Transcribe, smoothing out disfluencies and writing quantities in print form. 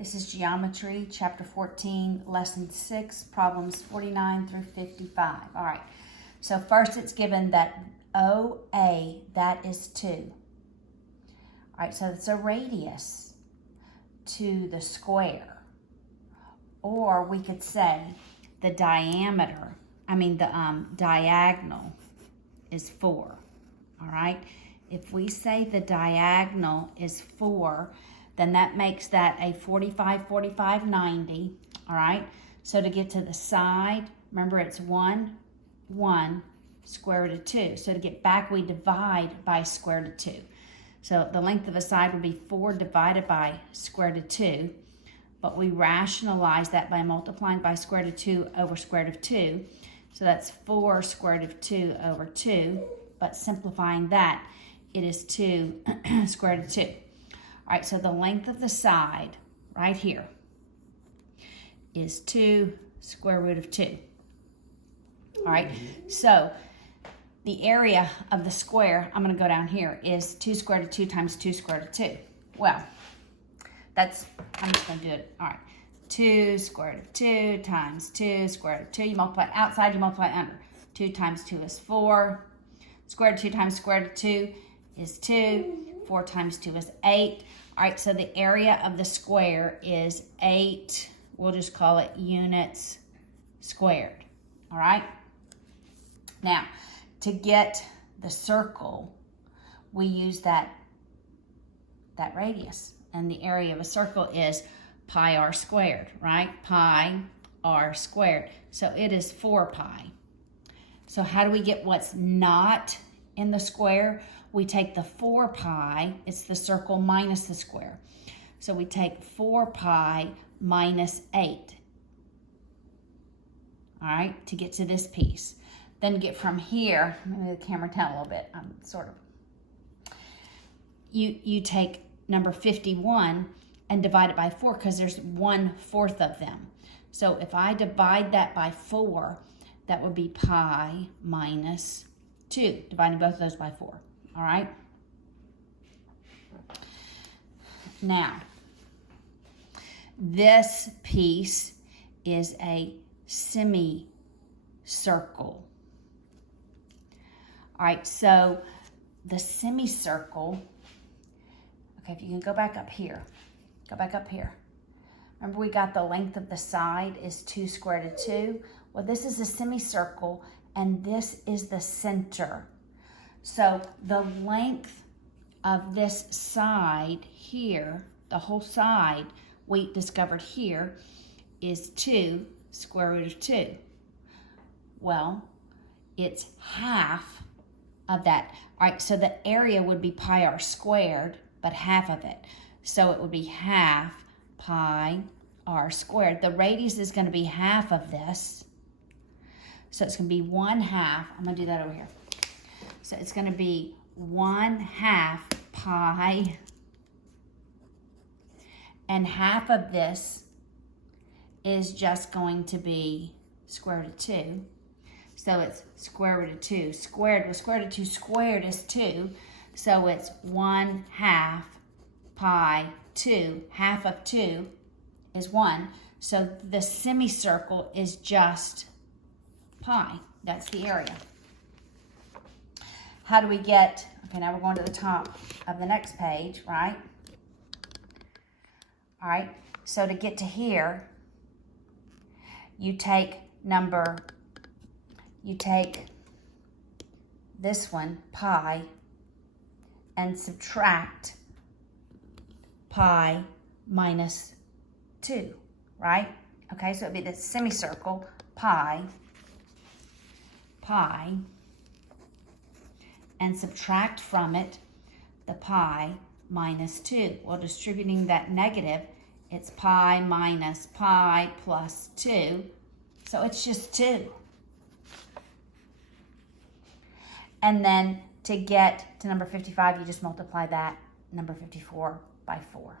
This is Geometry, Chapter 14, Lesson 6, Problems 49 through 55. All right, so first it's given that OA, that is 2. All right, so it's a radius to the square. Or we could say the diagonal is 4. All right, if we say the diagonal is 4, then that makes that a 45, 45, 90, all right? So to get to the side, remember it's 1, 1, square root of 2. So to get back, we divide by square root of 2. So the length of a side would be 4 divided by square root of 2, but we rationalize that by multiplying by square root of 2 over square root of 2. So that's 4 square root of 2 over 2, but simplifying that, it is 2 square root of 2. All right, so the length of the side right here is 2 square root of 2. All right, so the area of the square, I'm going to go down here, is 2 square root of 2 times 2 square root of 2. Well, I'm just going to do it. All right, 2 square root of 2 times 2 square root of 2. You multiply outside, you multiply under. 2 times 2 is 4. Square root of 2 times square root of 2 is 2. 4 times 2 is 8. All right, so the area of the square is 8, we'll just call it units squared. All right? Now, to get the circle, we use that radius. And the area of a circle is pi r squared, right? Pi r squared. So it is 4 pi. So how do we get what's not in the square? We take the 4 pi, it's the circle minus the square. So we take 4 pi minus 8. All right, to get to this piece. Then get from here, maybe the camera down a little bit, You take number 51 and divide it by 4 because there's 1/4 of them. So if I divide that by 4, that would be pi minus 2, dividing both of those by 4. All right. Now, this piece is a semicircle. All right, so the semicircle, okay, if you can go back up here. Remember we got the length of the side is 2 square root of 2. Well, this is a semicircle, and this is the center. So the length of this side here, the whole side we discovered here, is 2 square root of 2. Well, it's half of that. All right, so the area would be pi r squared, but half of it. So it would be half pi r squared. The radius is going to be half of this. So it's going to be 1/2. I'm going to do that over here. So it's going to be 1/2 pi, and half of this is just going to be square root of 2. So it's square root of 2 squared. Well, square root of 2 squared is 2. So it's 1/2 pi 2. Half of 2 is 1. So the semicircle is just pi. That's the area. How do we get, okay, now we're going to the top of the next page, right? All right, so to get to here, you take this one, pi, and subtract pi minus 2, right? Okay, so it would be the semicircle, pi, and subtract from it the pi minus 2. Well, distributing that negative, it's pi minus pi plus 2. So it's just 2. And then to get to number 55, you just multiply that number 54 by 4.